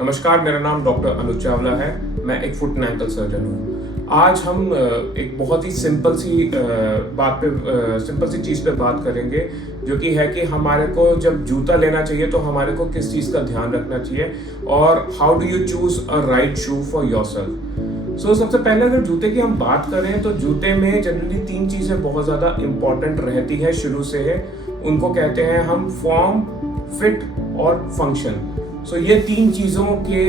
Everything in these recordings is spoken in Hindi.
नमस्कार, मेरा नाम डॉक्टर अनुज चावला है। मैं एक फुट एंड एंकल सर्जन हूँ। आज हम एक बहुत ही सिंपल सी चीज़ पे बात करेंगे, जो कि है कि हमारे को जब जूता लेना चाहिए तो हमारे को किस चीज़ का ध्यान रखना चाहिए और how do you choose a right shoe for yourself. सबसे पहले अगर जूते की हम बात करें तो जूते में जनरली 3 चीज़ें बहुत ज़्यादा इंपॉर्टेंट रहती है शुरू से है। उनको कहते हैं हम फॉर्म, फिट और फंक्शन। ये 3 चीज़ों के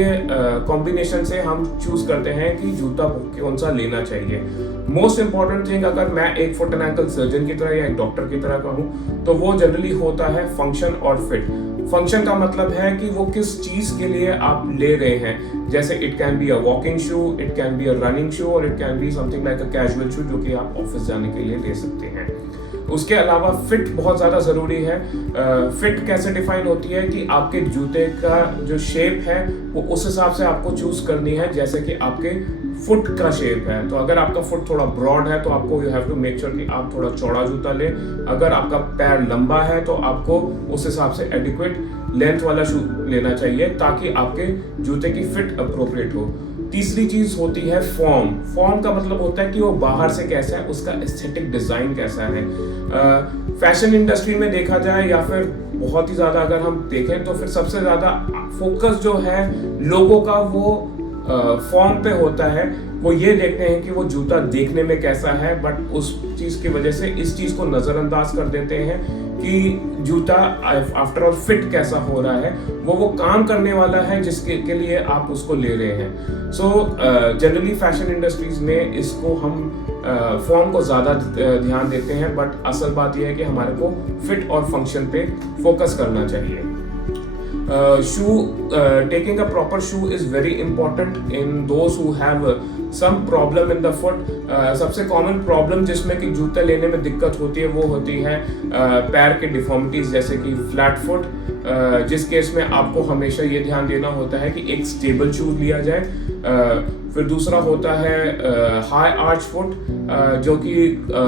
कॉम्बिनेशन से हम चूज करते हैं कि जूता कौन सा लेना चाहिए। मोस्ट इंपॉर्टेंट थिंग, अगर मैं एक फुट एंड एंकल सर्जन की तरह या एक डॉक्टर की तरह का हूँ तो वो जनरली होता है फंक्शन और फिट। फंक्शन का मतलब है कि वो किस चीज के लिए आप ले रहे हैं। जैसे it can be a walking shoe, it can be a running shoe और it can be something like a casual shoe जो कि आप ऑफिस जाने के लिए ले सकते हैं। उसके अलावा फिट बहुत ज़्यादा ज़रूरी है। फिट कैसे डिफाइन होती है कि आपके जूते का जो शेप है वो उस हिसाब से आपको चूज करनी है जैसे कि आपके फुट का शेप है। तो अगर आपका फुट थोड़ा ब्रॉड है तो आपको you have to make sure कि आप थोड़ा चौड़ा जूता लें। अगर आपका पैर लंबा है तो आपको उस हिसाब से एडिक्वेट लेंथ वाला शू लेना चाहिए ताकि आपके जूते की फिट अप्रोप्रिएट हो। तीसरी चीज होती है फॉर्म। फॉर्म का मतलब होता है कि वो बाहर से कैसा है, उसका एस्थेटिक डिजाइन कैसा है। फैशन इंडस्ट्री में देखा जाए या फिर बहुत ही ज्यादा अगर हम देखें तो फिर सबसे ज्यादा फोकस जो है लोगों का वो फॉर्म पे होता है। वो ये देखते हैं कि वो जूता देखने में कैसा है, बट उस चीज की वजह से इस चीज को नजरअंदाज कर देते हैं कि जूता आफ्टर ऑल फिट कैसा हो रहा है, वो काम करने वाला है जिसके के लिए आप उसको ले रहे हैं। जनरली फैशन इंडस्ट्रीज में इसको हम फॉर्म को ज़्यादा ध्यान देते हैं, बट असल बात यह है कि हमारे को फिट और फंक्शन पे फोकस करना चाहिए। Taking a proper shoe is very important in those who have some problem in the foot. सबसे कॉमन प्रॉब्लम जिसमें कि जूते लेने में दिक्कत होती है वो होती है पैर के डिफॉर्मिटीज जैसे कि फ्लैट फुट, जिस केस में आपको हमेशा ये ध्यान देना होता है कि एक स्टेबल शूज लिया जाए। फिर दूसरा होता है हाई आर्च फुट, जो कि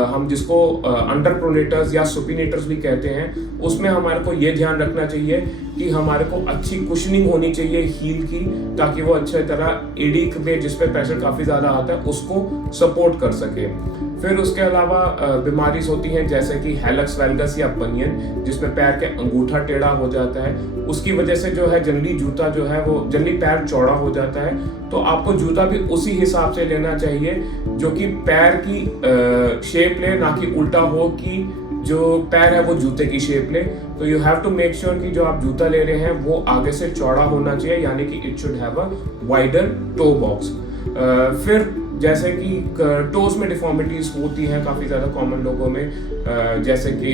हम जिसको अंडर प्रोनेटर्स या सुपिनेटर्स भी कहते हैं। उसमें हमारे को ये ध्यान रखना चाहिए कि हमारे को अच्छी कुशनिंग होनी चाहिए हील की, ताकि वो अच्छे तरह एडी पे जिस पे प्रेशर काफ़ी ज़्यादा आता है उसको सपोर्ट कर सके। फिर उसके अलावा बीमारी होती हैं जैसे कि हेलक्स वैल्गस या बनियन, जिसमें पैर के अंगूठा टेढ़ा हो जाता है। उसकी वजह से जो है जनरली जूता जो है वो जनरली पैर चौड़ा हो जाता है। तो आपको जूता भी उसी हिसाब से लेना चाहिए जो कि पैर की शेप ले, ना कि उल्टा हो कि जो पैर है वो जूते की शेप ले। तो you have to make sure कि जो आप जूता ले रहे हैं वो आगे से चौड़ा होना चाहिए, यानी कि it should have a wider toe box. फिर जैसे कि टोज में डिफॉर्मिटीज होती हैं काफ़ी ज़्यादा कॉमन लोगों में, जैसे कि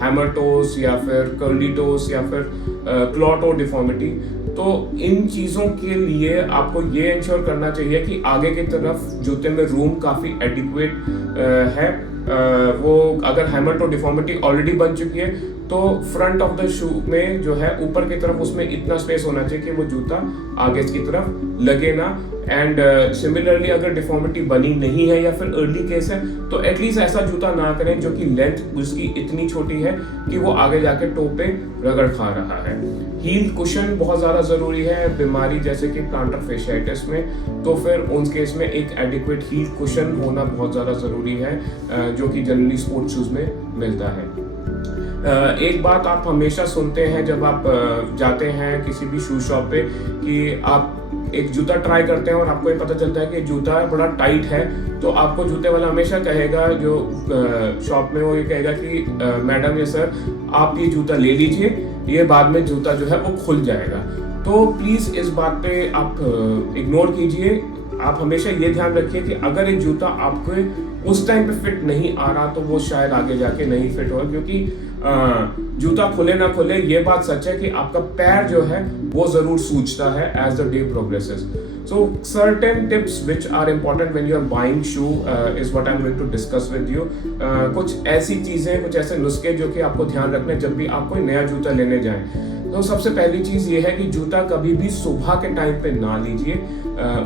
हैमर टोस या फिर कर्ली टोस या फिर क्लॉ टो डिफॉर्मिटी। तो इन चीज़ों के लिए आपको ये इंश्योर करना चाहिए कि आगे की तरफ जूते में रूम काफ़ी एडिक्वेट है। वो अगर हैमर टो डिफॉर्मिटी ऑलरेडी बन चुकी है तो फ्रंट ऑफ द शू में जो है ऊपर की तरफ उसमें इतना स्पेस होना चाहिए कि वो जूता आगे की तरफ लगे ना। एंड सिमिलरली अगर डिफॉर्मिटी बनी नहीं है या फिर अर्ली केस है तो एटलीस्ट ऐसा जूता ना करें जो कि लेंथ उसकी इतनी छोटी है कि वो आगे जाके टो पे रगड़ खा रहा है। हील कुशन बहुत ज़्यादा ज़रूरी है बीमारी जैसे कि प्लांटर फेशियाइटिस में, तो फिर उन केस में एक एडिक्वेट हील कुशन होना बहुत ज़्यादा ज़रूरी है, जो कि जनरली स्पोर्ट्स शूज़ में मिलता है। एक बात आप हमेशा सुनते हैं जब आप जाते हैं किसी भी शू शॉप पे कि आप एक जूता ट्राई करते हैं और आपको ये पता चलता है कि जूता बड़ा टाइट है, तो आपको जूते वाला हमेशा कहेगा जो शॉप में, वो ये कहेगा कि मैडम या सर आप ये जूता ले लीजिए, ये बाद में जूता जो है वो खुल जाएगा। तो प्लीज़ इस बात पे आप इग्नोर कीजिए। आप हमेशा ये ध्यान रखिए कि अगर एक जूता आपको उस टाइम पे फिट नहीं आ रहा तो वो शायद आगे जाके नहीं फिट होगा, क्योंकि जूता खुले ना खुले ये बात सच है कि आपका पैर जो है वो जरूर सूझता है as the day progresses. So certain tips which are important when you are buying shoe is what I'm going to discuss with you. कुछ ऐसी चीज़ें, कुछ ऐसे नुस्खे जो कि आपको ध्यान रखने जब भी आप कोई नया जूता लेने जाएं। तो सबसे पहली चीज़ ये है कि जूता कभी भी सुबह के टाइम पे ना लीजिए।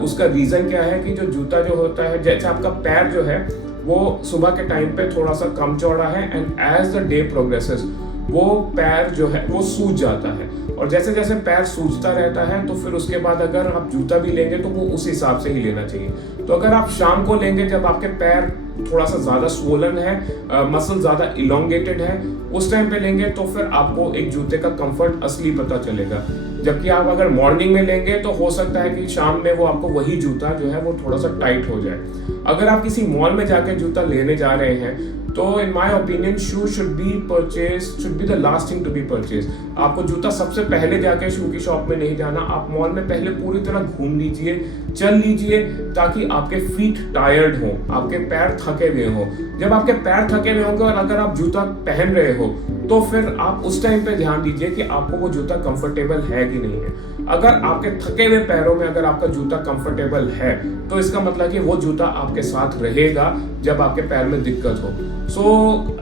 उसका रीज़न क्या है कि जो जूता जो होता है, जैसे आपका पैर जो है वो सुबह के टाइम पे थोड़ा सा कम चौड़ा है, and as the day progresses वो पैर जो है वो सूज जाता है, और जैसे जैसे पैर सूजता रहता है तो फिर उसके बाद अगर आप जूता भी लेंगे तो वो उस हिसाब से ही लेना चाहिए। तो अगर आप शाम को लेंगे जब आपके पैर थोड़ा सा ज़्यादा स्वोलन है, मसल ज़्यादा इलोंगेटेड है, उस टाइम पे लेंगे तो फिर आपको एक जूते का कंफर्ट असली पता चलेगा। जबकि आप अगर मॉर्निंग में लेंगे तो हो सकता है कि शाम में वो आपको वही जूता जो है वो थोड़ा सा टाइट हो जाए। अगर आप किसी मॉल में जाके जूता लेने जा रहे हैं तो in my opinion shoe should be the last thing to be purchase. आपको जूता सबसे पहले जाके शू की शॉप में नहीं जाना, आप मॉल में पहले पूरी तरह घूम लीजिए, चल लीजिए, ताकि आपके फीट टायर्ड हो, आपके पैर थके हुए हो। जब आपके पैर थके हुए होंगे और अगर आप जूता पहन रहे हो तो फिर आप उस टाइम पे ध्यान दीजिए कि आपको वो जूता कंफर्टेबल है कि नहीं है। अगर आपके थके हुए पैरों में अगर आपका जूता कंफर्टेबल है तो इसका मतलब कि वो जूता आपके साथ रहेगा जब आपके पैर में दिक्कत हो।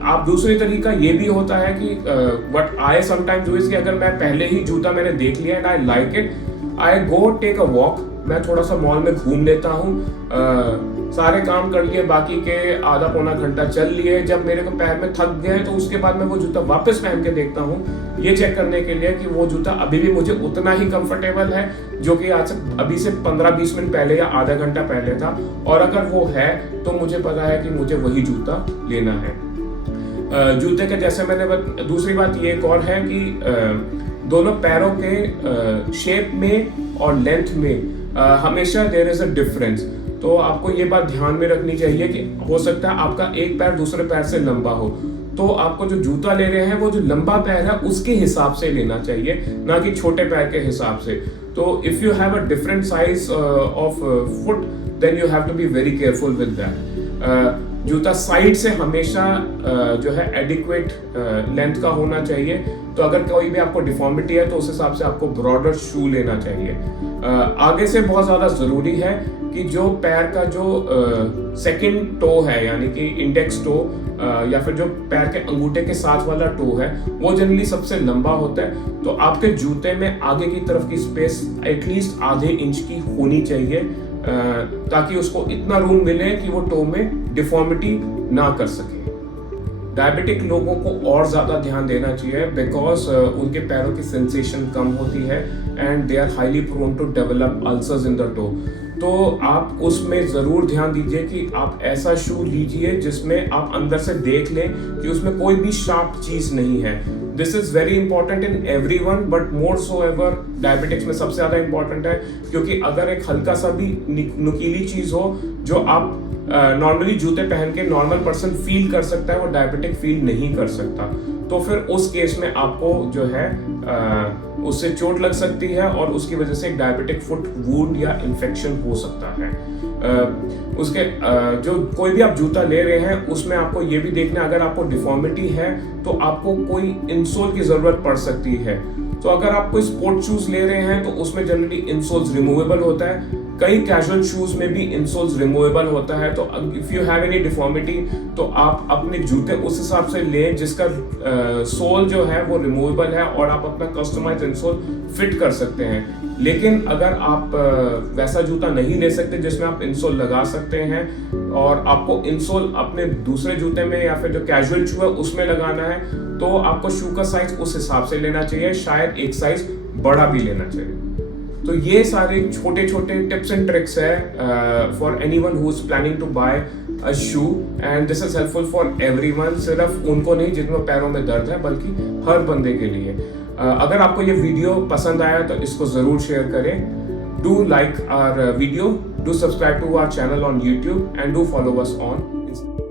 आप दूसरी तरीका ये भी होता है कि what I sometimes do is कि अगर मैं पहले ही जूता मैंने देख लिया and I like it, I go take a walk, मैं थोड़ा सा मॉल में घूम लेता हूँ, सारे काम कर लिए, बाकी के आधा पौना घंटा चल लिए, जब मेरे को पैर में थक गए तो उसके बाद मैं वो जूता वापस पहन के देखता हूँ, ये चेक करने के लिए कि वो जूता अभी भी मुझे उतना ही कंफर्टेबल है जो कि आज से अभी से 15-20 मिनट पहले या आधा घंटा पहले था। और अगर वो है तो मुझे पता है कि मुझे वही जूता लेना है। जूते के जैसे मैंने दूसरी बात ये एक और है कि दोनों पैरों के शेप में और लेंथ में हमेशा देयर इज अ डिफरेंस। तो आपको ये बात ध्यान में रखनी चाहिए कि हो सकता है आपका एक पैर दूसरे पैर से लंबा हो, तो आपको जो जूता ले रहे हैं वो जो लंबा पैर है उसके हिसाब से लेना चाहिए, ना कि छोटे पैर के हिसाब से। तो if you have a different size of foot then you have to be very careful with that. जूता साइड से हमेशा जो है एडिक्वेट लेंथ का होना चाहिए। तो अगर कोई भी आपको डिफॉर्मिटी है तो उस हिसाब से आपको ब्रॉडर शू लेना चाहिए। आगे से बहुत ज़्यादा ज़रूरी है कि जो पैर का जो सेकंड टो है, यानी कि इंडेक्स टो या फिर जो पैर के अंगूठे के साथ वाला टो है, वो जनरली सबसे लंबा होता है। तो आपके जूते में आगे की तरफ की स्पेस एटलीस्ट आधे इंच की होनी चाहिए, ताकि उसको इतना रूम मिले कि वो टो में डिफॉर्मिटी ना कर सके। डायबिटिक लोगों को और ज़्यादा ध्यान देना चाहिए बिकॉज उनके पैरों की सेंसेशन कम होती है and they are highly prone to develop ulcers in the toe. तो आप उसमें ज़रूर ध्यान दीजिए कि आप ऐसा शू लीजिए जिसमें आप अंदर से देख लें कि उसमें कोई भी शार्प चीज़ नहीं है। This is very important in everyone but more so ever diabetics में सबसे ज़्यादा इंपॉर्टेंट है, क्योंकि अगर एक हल्का सा भी नुकीली चीज़ हो जो आप नॉर्मली जूते पहन के नॉर्मल पर्सन फील कर सकता है, वो डायबिटिक फील नहीं कर सकता। तो फिर उस केस में आपको जो है उससे चोट लग सकती है और उसकी वजह से एक डायबिटिक फुट वुंड या इन्फेक्शन हो सकता है। उसके जो कोई भी आप जूता ले रहे हैं उसमें आपको ये भी देखना, अगर आपको डिफॉर्मिटी है तो आपको कोई इंसोल की ज़रूरत पड़ सकती है। तो अगर आप कोई स्पोर्ट शूज़ ले रहे हैं तो उसमें जनरली इंसोल्स रिमूवेबल होता है, कई कैजुअल शूज में भी इंसोल्स रिमूवेबल होता है। तो if you have any deformity तो आप अपने जूते उस हिसाब से लें जिसका सोल जो है वो रिमूवेबल है और आप अपना कस्टमाइज इंसोल फिट कर सकते हैं। लेकिन अगर आप वैसा जूता नहीं ले सकते जिसमें आप इंसोल लगा सकते हैं और आपको इंसोल अपने दूसरे जूते में या फिर जो कैजुअल शू है उसमें लगाना है, तो आपको शू का साइज उस हिसाब से लेना चाहिए, शायद एक साइज बड़ा भी लेना चाहिए। तो ये सारे छोटे छोटे टिप्स एंड ट्रिक्स है for anyone who is planning to buy a shoe and this is helpful for everyone, सिर्फ उनको नहीं जिनमें पैरों में दर्द है बल्कि हर बंदे के लिए। अगर आपको ये वीडियो पसंद आया तो इसको ज़रूर शेयर करें। Do like our video, do subscribe to our channel on YouTube and do follow us on Instagram.